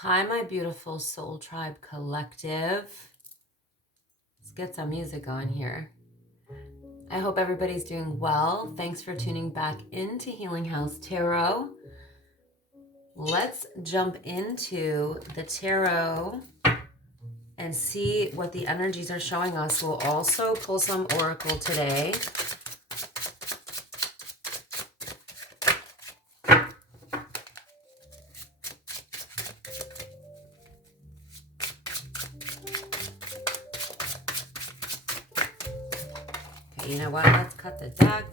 Hi, my beautiful Soul Tribe Collective. Let's get some music on here. I hope everybody's doing well. Thanks for tuning back into Healing House Tarot. Let's jump into the tarot and see what the energies are showing us. We'll also pull some oracle today. Okay, you know what? Let's cut the deck.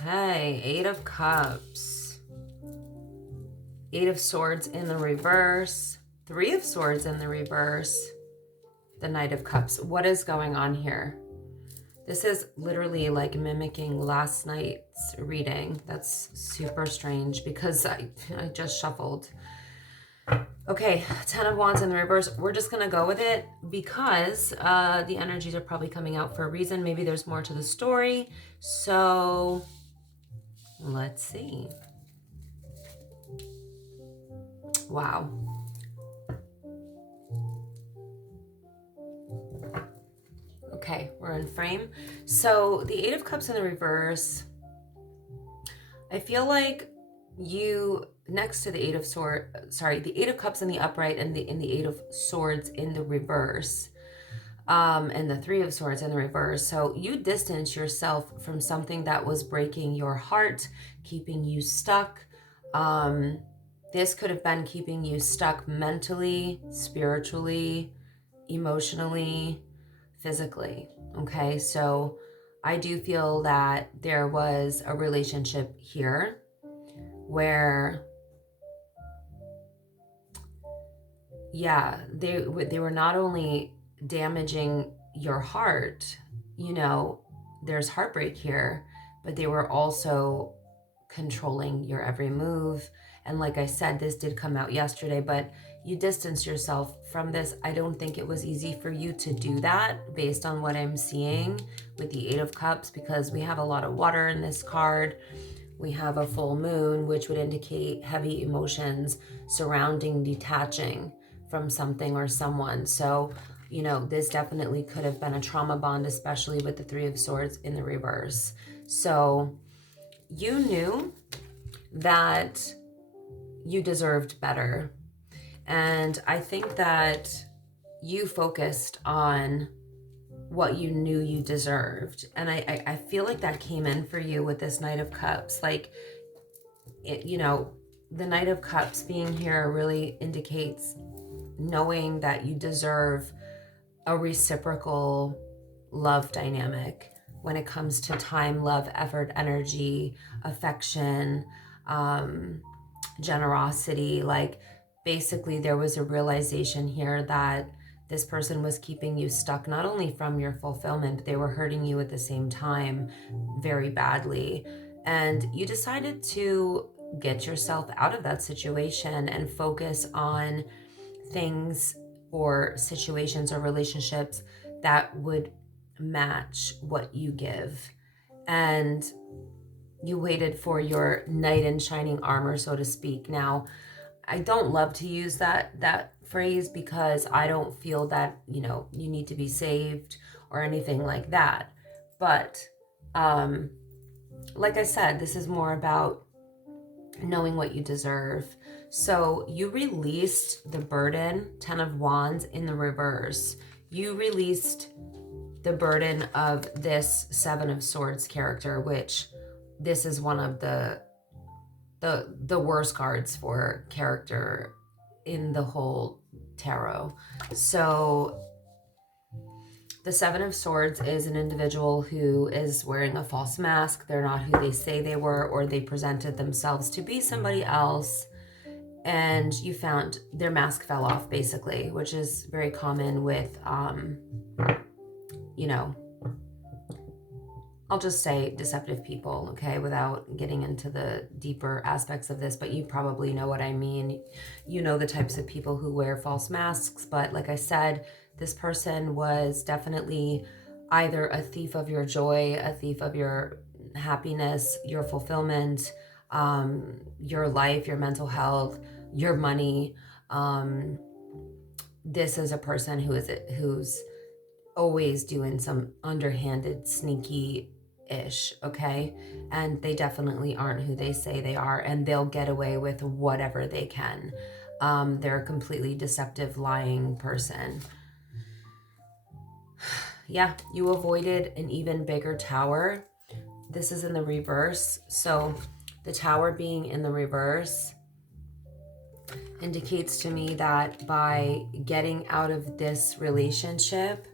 Okay, Eight of Cups. Eight of Swords in the reverse. Three of Swords in the reverse. The Knight of Cups. What is going on here? This is literally like mimicking last night's reading. That's super strange because I just shuffled. Okay, Ten of Wands in the reverse. We're just going to go with it because the energies are probably coming out for a reason. Maybe there's more to the story. So let's see. Wow. Okay, we're in frame. So the Eight of Cups in the reverse, I feel like you, next to the Eight of the Eight of Cups in the upright and the Eight of Swords in the reverse, and the Three of Swords in the reverse. So you distance yourself from something that was breaking your heart, keeping you stuck. This could have been keeping you stuck mentally, spiritually, emotionally, physically. Okay, so I do feel that there was a relationship here where, yeah, they were not only damaging your heart, you know, there's heartbreak here, but they were also controlling your every move. And like I said, this did come out yesterday, but you distance yourself from this. I don't think it was easy for you to do that based on what I'm seeing with the Eight of Cups, because we have a lot of water in this card. We have a full moon, which would indicate heavy emotions surrounding detaching from something or someone. So, you know, this definitely could have been a trauma bond, especially with the Three of Swords in the reverse. So you knew that you deserved better. And I think that you focused on what you knew you deserved. And I feel like that came in for you with this Knight of Cups. Like, you know, the Knight of Cups being here really indicates knowing that you deserve a reciprocal love dynamic when it comes to time, love, effort, energy, affection, generosity. Like, basically there was a realization here that this person was keeping you stuck, not only from your fulfillment, but they were hurting you at the same time very badly. And you decided to get yourself out of that situation and focus on things or situations or relationships that would match what you give. And you waited for your knight in shining armor, so to speak. Now, I don't love to use that phrase because I don't feel that, you know, you need to be saved or anything like that. But like I said, this is more about knowing what you deserve. So you released the burden, Ten of Wands in the reverse. You released the burden of this Seven of Swords character, which this is one of the worst cards for character in the whole tarot. So the Seven of Swords is an individual who is wearing a false mask. They're not who they say they were, or they presented themselves to be somebody else. And you found their mask fell off, basically, which is very common with, you know, I'll just say deceptive people, okay, without getting into the deeper aspects of this, but you probably know what I mean. You know the types of people who wear false masks, but like I said, this person was definitely either a thief of your joy, a thief of your happiness, your fulfillment, your life, your mental health, your money. Um, this is a person who's always doing some underhanded, sneaky ish, okay? And they definitely aren't who they say they are, and they'll get away with whatever they can. They're a completely deceptive, lying person. Yeah, you avoided an even bigger tower. This is in the reverse. So the tower being in the reverse indicates to me that by getting out of this relationship,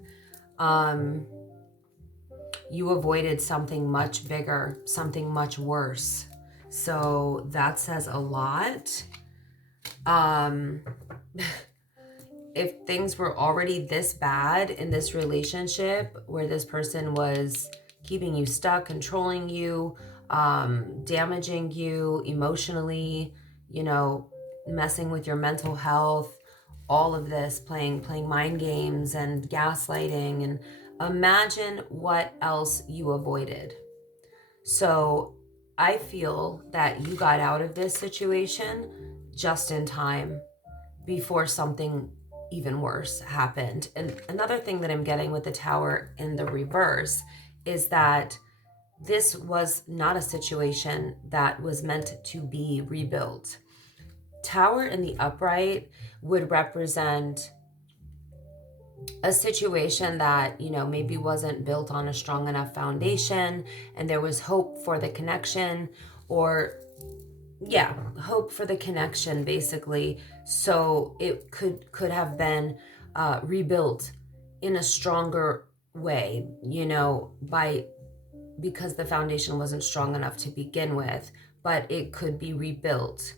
you avoided something much bigger, something much worse. So that says a lot. Um, if things were already this bad in this relationship where this person was keeping you stuck, controlling you, damaging you emotionally, you know, messing with your mental health, all of this, playing mind games and gaslighting, and imagine what else you avoided. So I feel that you got out of this situation just in time before something even worse happened. And another thing that I'm getting with the tower in the reverse is that this was not a situation that was meant to be rebuilt. Tower in the upright would represent a situation that, you know, maybe wasn't built on a strong enough foundation, and there was hope for the connection, or yeah, hope for the connection basically. So it could have been rebuilt in a stronger way, you know, because the foundation wasn't strong enough to begin with, but it could be rebuilt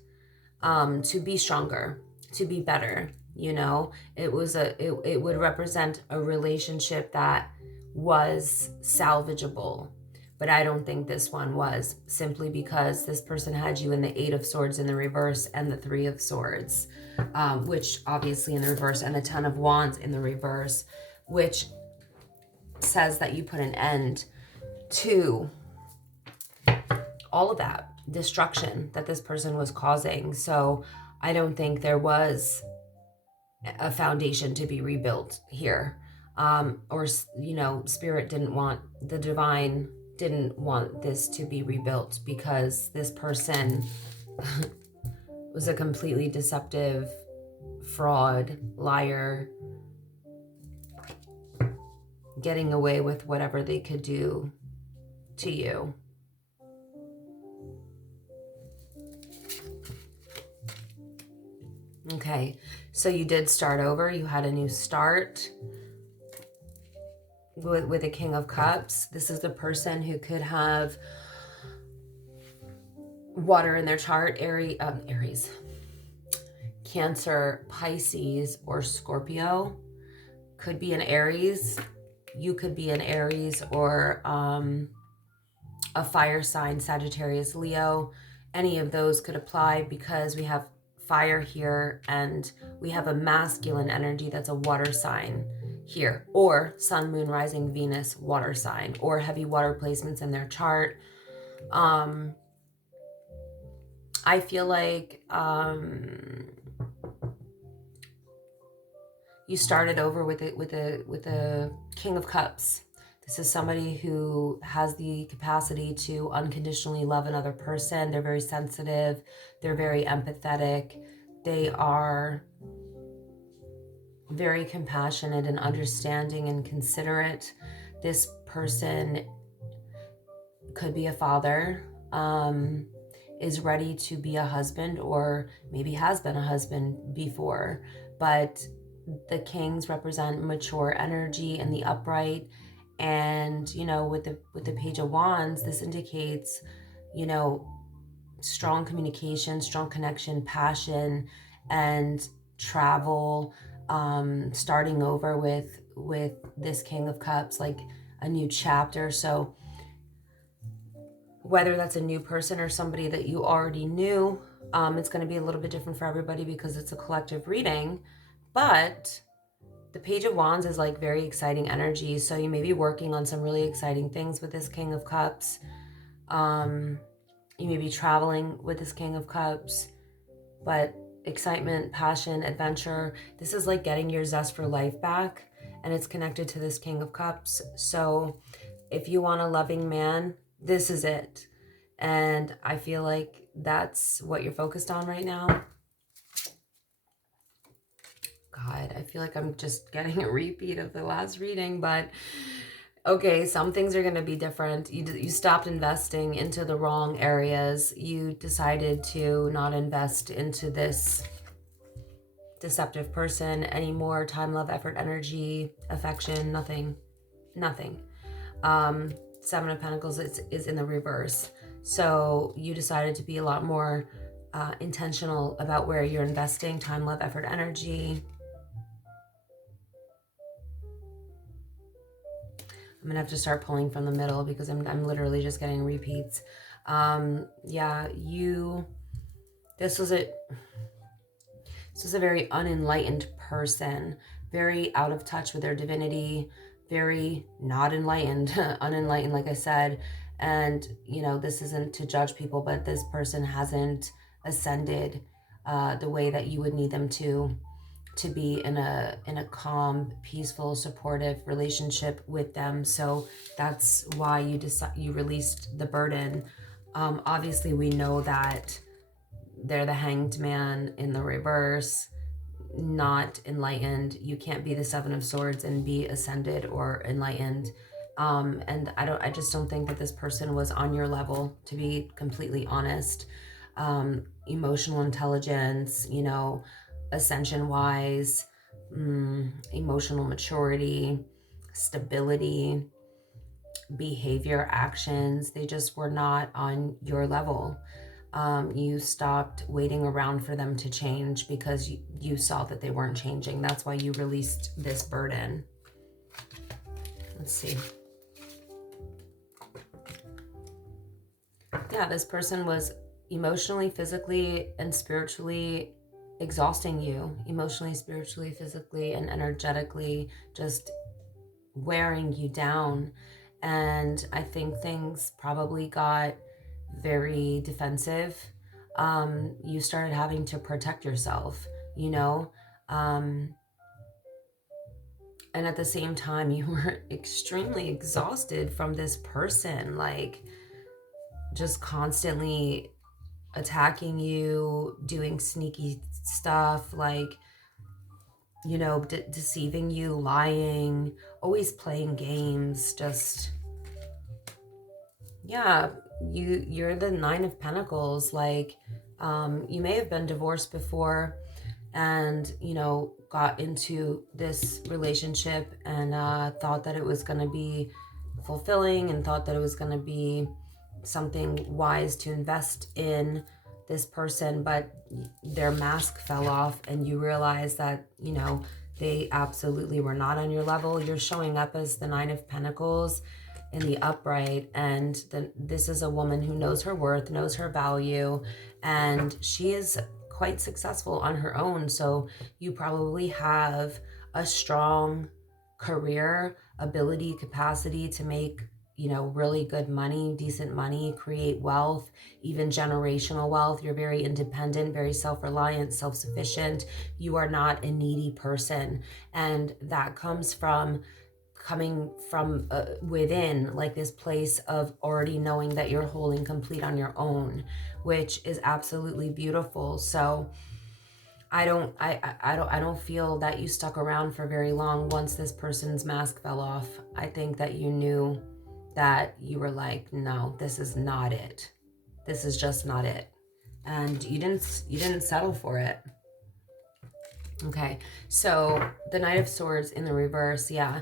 to be stronger, to be better. You know, it would represent a relationship that was salvageable. But I don't think this one was, simply because this person had you in the Eight of Swords in the reverse and the Three of Swords, which obviously in the reverse, and the Ten of Wands in the reverse, which says that you put an end to all of that destruction that this person was causing. So I don't think there was a foundation to be rebuilt here. Or, you know, spirit didn't want, the divine didn't want this to be rebuilt, because this person was a completely deceptive fraud, liar, getting away with whatever they could do to you. Okay, so you did start over. You had a new start with the King of Cups. This is the person who could have water in their chart, Aries, Cancer, Pisces, or Scorpio. Could be an Aries. You could be an Aries, or a fire sign, Sagittarius, Leo. Any of those could apply, because we have fire here and we have a masculine energy that's a water sign here, or Sun, Moon, Rising, Venus, water sign, or heavy water placements in their chart. I feel like you started over with the King of Cups. This is somebody who has the capacity to unconditionally love another person. They're very sensitive. They're very empathetic. They are very compassionate and understanding and considerate. This person could be a father, is ready to be a husband, or maybe has been a husband before. But the kings represent mature energy in the upright. And, you know, with the Page of Wands, this indicates, you know, strong communication, strong connection, passion, and travel, starting over with this King of Cups, like a new chapter. So whether that's a new person or somebody that you already knew, it's going to be a little bit different for everybody because it's a collective reading. But the Page of Wands is like very exciting energy. So you may be working on some really exciting things with this King of Cups. You may be traveling with this King of Cups, but excitement, passion, adventure. This is like getting your zest for life back, and it's connected to this King of Cups. So if you want a loving man, this is it. And I feel like that's what you're focused on right now. God, I feel like I'm just getting a repeat of the last reading, but okay, some things are going to be different. You stopped investing into the wrong areas. You decided to not invest into this deceptive person anymore. Time, love, effort, energy, affection, nothing. Seven of Pentacles is in the reverse. So you decided to be a lot more intentional about where you're investing time, love, effort, energy. I'm gonna have to start pulling from the middle because I'm literally just getting repeats. Yeah, this was a very unenlightened person, very out of touch with their divinity, very not enlightened, unenlightened, like I said. And, you know, this isn't to judge people, but this person hasn't ascended the way that you would need them to be in a calm, peaceful, supportive relationship with them. So that's why you released the burden. Obviously, we know that they're the Hanged Man in the reverse, not enlightened. You can't be the Seven of Swords and be ascended or enlightened. And I just don't think that this person was on your level, to be completely honest. Emotional intelligence, you know, ascension wise, emotional maturity, stability, behavior, actions, they just were not on your level. You stopped waiting around for them to change because you saw that they weren't changing. That's why you released this burden. Let's see. Yeah, this person was emotionally, physically, and spiritually exhausting you. Emotionally, spiritually, physically, and energetically, just wearing you down. And I think things probably got very defensive. You started having to protect yourself, you know? And at the same time, you were extremely exhausted from this person, like just constantly attacking you, doing sneaky stuff, like, you know, deceiving you, lying, always playing games, just, yeah, you're the Nine of Pentacles. Like, you may have been divorced before and, you know, got into this relationship and thought that it was going to be fulfilling and thought that it was going to be something wise to invest in this person, but their mask fell off and you realize that, you know, they absolutely were not on your level. You're showing up as the Nine of Pentacles in the upright, and this is a woman who knows her worth, knows her value, and she is quite successful on her own. So you probably have a strong career, ability, capacity to make, you know, really good money, decent money, create wealth, even generational wealth. You're very independent, very self-reliant, self-sufficient. You are not a needy person. And that comes from coming from within, like this place of already knowing that you're whole and complete on your own, which is absolutely beautiful. So I don't feel that you stuck around for very long once this person's mask fell off. I think that you knew that you were like, no, this is not it. This is just not it. And you didn't settle for it. Okay. So the Knight of Swords in the reverse, yeah.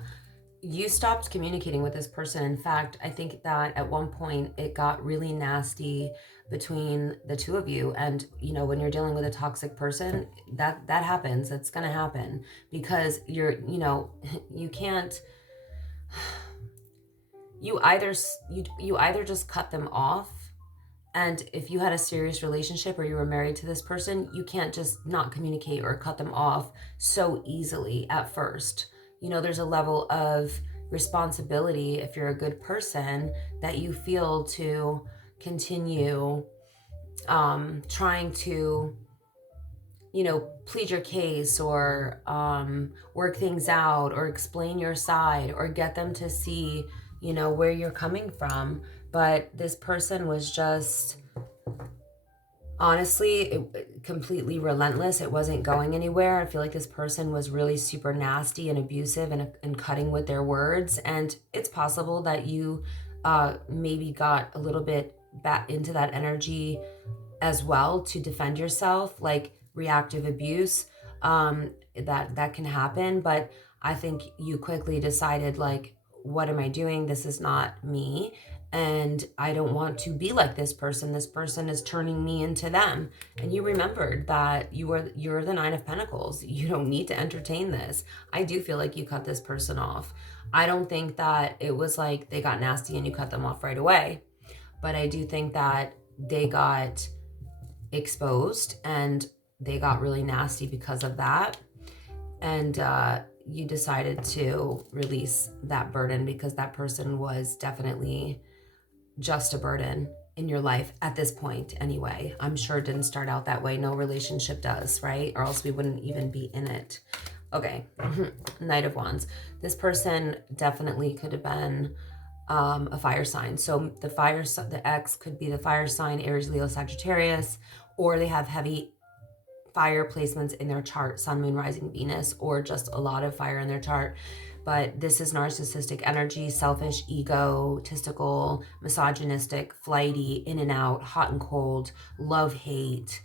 You stopped communicating with this person. In fact, I think that at one point it got really nasty between the two of you. And, you know, when you're dealing with a toxic person, that happens. That's going to happen because you're, you know, you can't, you either just cut them off And if you had a serious relationship or you were married to this person, you can't just not communicate or cut them off so easily at first. You know, there's a level of responsibility, if you're a good person, that you feel to continue trying to, you know, plead your case, or work things out, or explain your side, or get them to see, you know, where you're coming from. But this person was just, honestly, completely relentless. It wasn't going anywhere. I feel like this person was really super nasty and abusive, and cutting with their words. And it's possible that you maybe got a little bit back into that energy as well to defend yourself, like reactive abuse. That can happen, but I think you quickly decided, like, what am I doing? This is not me, and I don't want to be like this person. This person is turning me into them. And you remembered that you're the Nine of Pentacles. You don't need to entertain this. I do feel like you cut this person off. I don't think that it was like they got nasty and you cut them off right away, but I do think that they got exposed and they got really nasty because of that. And you decided to release that burden because that person was definitely just a burden in your life at this point anyway. I'm sure it didn't start out that way. No relationship does, right? Or else we wouldn't even be in it. Okay. Knight of Wands. This person definitely could have been a fire sign. So the ex could be the fire sign, Aries, Leo, Sagittarius, or they have heavy fire placements in their chart, Sun, Moon, Rising, Venus, or just a lot of fire in their chart. But this is narcissistic energy, selfish, egotistical, misogynistic, flighty, in and out, hot and cold, love, hate.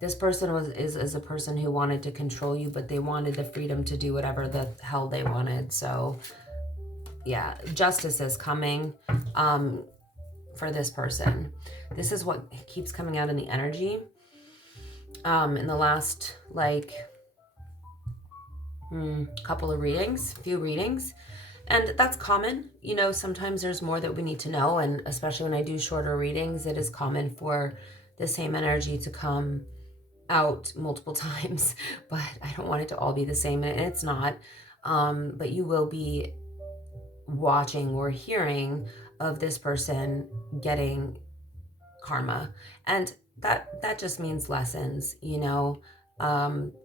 This person is a person who wanted to control you, but they wanted the freedom to do whatever the hell they wanted. So yeah, justice is coming for this person. This is what keeps coming out in the energy. In the last, like, couple of readings, few readings. And that's common. You know, sometimes there's more that we need to know. And especially when I do shorter readings, it is common for the same energy to come out multiple times. But I don't want it to all be the same. And it's not. But you will be watching or hearing of this person getting karma. And that just means lessons, you know.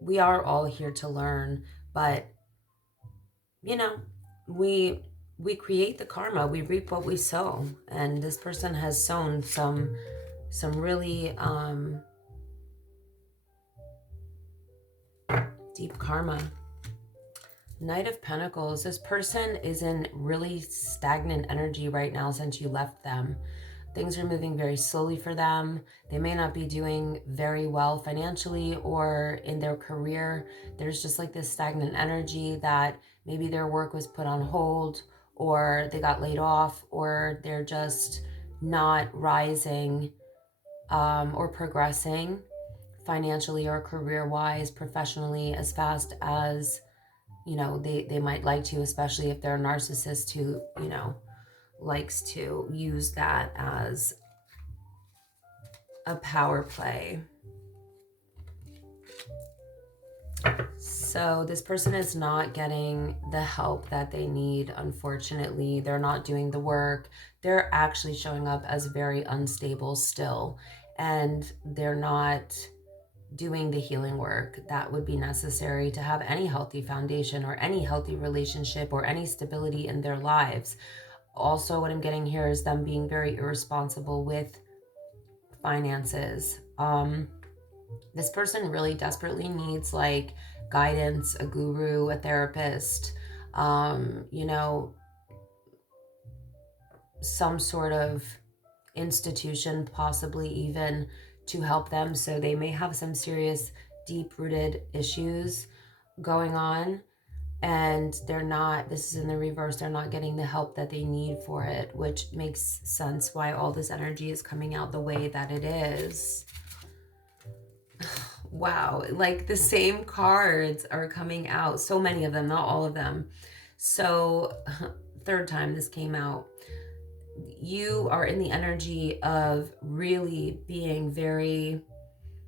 We are all here to learn, but you know, we create the karma, we reap what we sow, and this person has sown some really deep karma. Knight of Pentacles. This person is in really stagnant energy right now since you left them. Things are moving very slowly for them. They may not be doing very well financially or in their career. There's just like this stagnant energy that maybe their work was put on hold, or they got laid off, or they're just not rising or progressing financially or career-wise, professionally, as fast as, you know, they might like to, especially if they're a narcissist who, you know, likes to use that as a power play. So this person is not getting the help that they need, unfortunately. They're not doing the work. They're actually showing up as very unstable still, and they're not doing the healing work that would be necessary to have any healthy foundation or any healthy relationship or any stability in their lives. Also, what I'm getting here is them being very irresponsible with finances. This person really desperately needs like guidance, a guru, a therapist, you know, some sort of institution, possibly even, to help them. So they may have some serious deep-rooted issues going on, and they're not, this is in the reverse, they're not getting the help that they need for it, which makes sense why all this energy is coming out the way that it is. Wow, like the same cards are coming out, so many of them, not all of them. So third time this came out. you are in the energy of really being very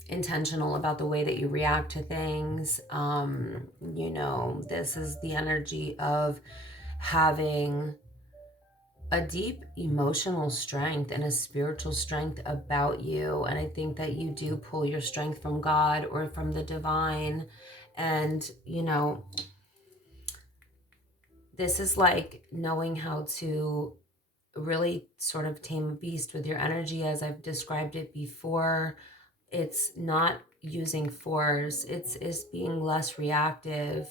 intentional about the way that you react to things. This is the energy of having a deep emotional strength and a spiritual strength about you. And I think that you do pull your strength from God or from the divine. And, this is like knowing how to really sort of tame a beast with your energy, as I've described it before. It's not using force, it's being less reactive.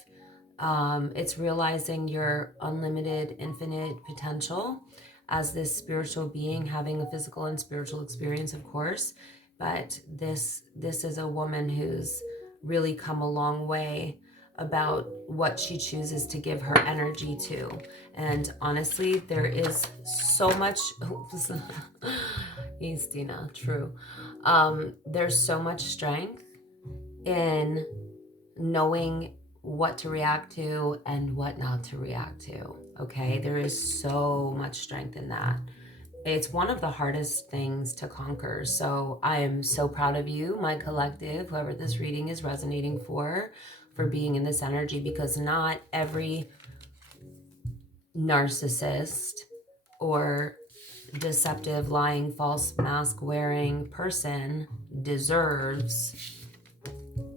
It's realizing your unlimited, infinite potential as this spiritual being, having a physical and spiritual experience, of course. But this is a woman who's really come a long way about what she chooses to give her energy to. And honestly, there is so much. Istina, true. There's so much strength in knowing what to react to and what not to react to. Okay, there is so much strength in that. It's one of the hardest things to conquer. So I am so proud of you, my collective, whoever this reading is resonating for being in this energy, because not every narcissist or deceptive, lying, false mask wearing person deserves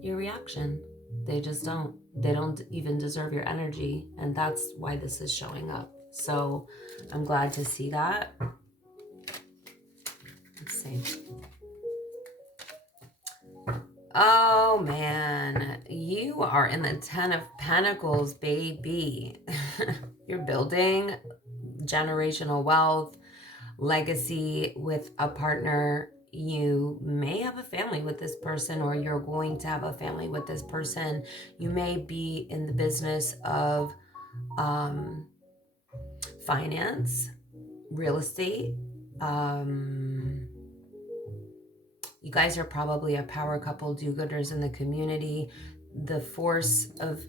your reaction. They just don't. They don't even deserve your energy. And that's why this is showing up. So I'm glad to see that. Let's see. Oh man, you are in the 10 of Pentacles, baby. You're building generational wealth, legacy with a partner. You may have a family with this person, or you're going to have a family with this person. You may be in the business of finance, real estate. You guys are probably a power couple, do-gooders in the community. The force of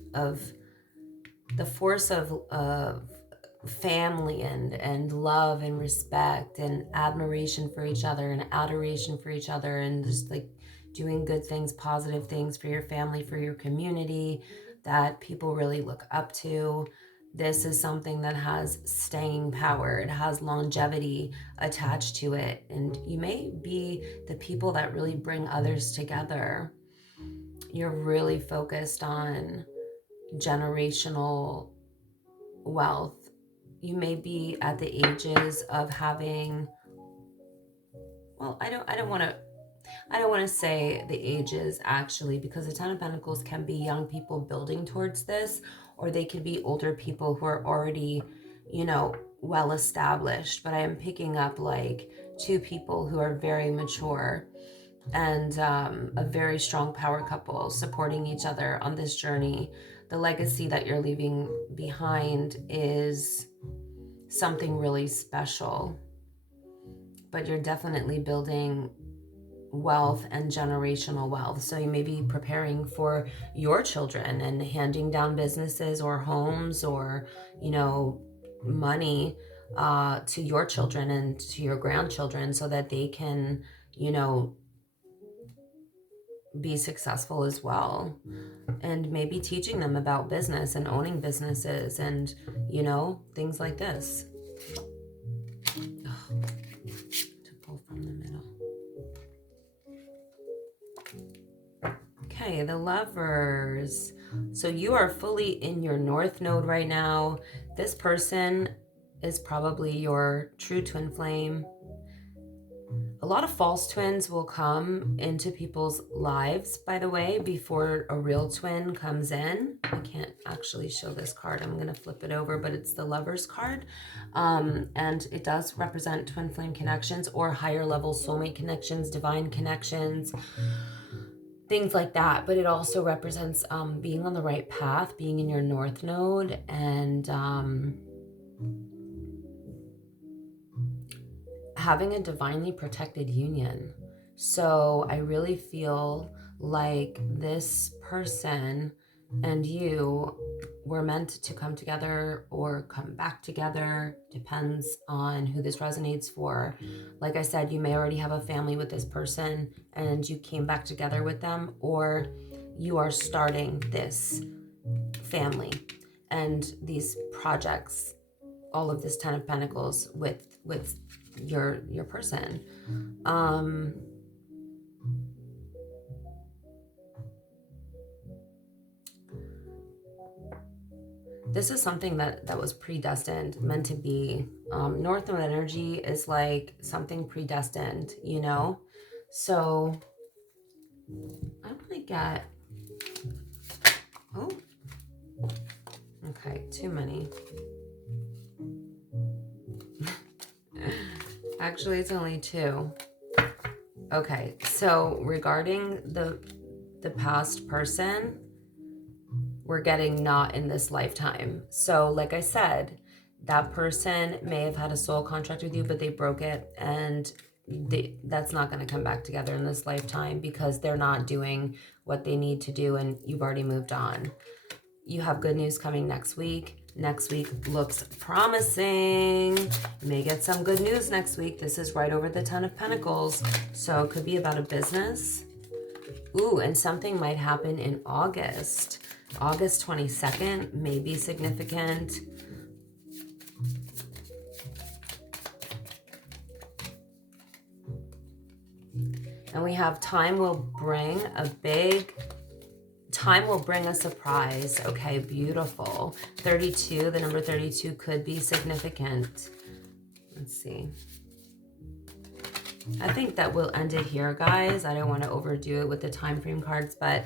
family and love and respect and admiration for each other and adoration for each other, and just like doing good things, positive things for your family, for your community, that people really look up to. This is something that has staying power. It has longevity attached to it. And you may be the people that really bring others together. You're really focused on generational wealth. You may be at the ages of having, well, I don't want to say the ages, actually, because the 10 of Pentacles can be young people building towards this, or they could be older people who are already, well established. But I am picking up like two people who are very mature and a very strong power couple supporting each other on this journey. The legacy that you're leaving behind is something really special, but you're definitely building wealth and generational wealth. So you may be preparing for your children and handing down businesses or homes or, money to your children and to your grandchildren, so that they can, be successful as well. And maybe teaching them about business and owning businesses and, things like this. To pull from the middle. Okay, the Lovers. So you are fully in your North Node right now. This person is probably your true twin flame. A lot of false twins will come into people's lives, by the way, before a real twin comes in. I can't actually show this card. I'm going to flip it over, but it's the Lovers card. And it does represent twin flame connections or higher level soulmate connections, divine connections, things like that. But it also represents being on the right path, being in your North Node, and having a divinely protected union. So I really feel like this person and you we're meant to come together or come back together. Depends on who this resonates for. Like I said, you may already have a family with this person and you came back together with them, or you are starting this family and these projects, all of this 10 of Pentacles with your person. This is something that was predestined, meant to be. North Node energy is like something predestined, you know? So I'm gonna get, oh, okay, too many. Actually, it's only two. Okay, so regarding the past person, we're getting not in this lifetime. So like I said, that person may have had a soul contract with you, but they broke it, and that's not going to come back together in this lifetime because they're not doing what they need to do and you've already moved on. You have good news coming next week. Next week looks promising. You may get some good news next week. This is right over the 10 of Pentacles. So it could be about a business. Ooh, and something might happen in August. August 22nd may be significant. And we have time will bring a surprise. Okay, beautiful. 32, the number 32 could be significant. Let's see. I think that we'll end it here, guys. I don't want to overdo it with the time frame cards, but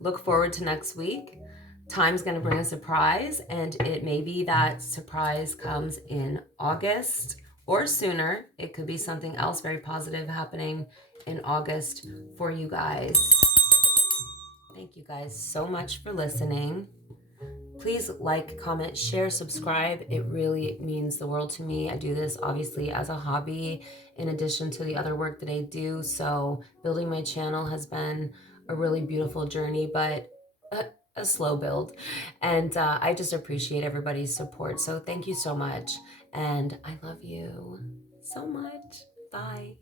look forward to next week. Time's going to bring a surprise, and it may be that surprise comes in August or sooner. It could be something else very positive happening in August for you guys. Thank you guys so much for listening. Please like, comment, share, subscribe. It really means the world to me. I do this obviously as a hobby in addition to the other work that I do. So building my channel has been a really beautiful journey, but a slow build. And I just appreciate everybody's support. So thank you so much. And I love you so much. Bye.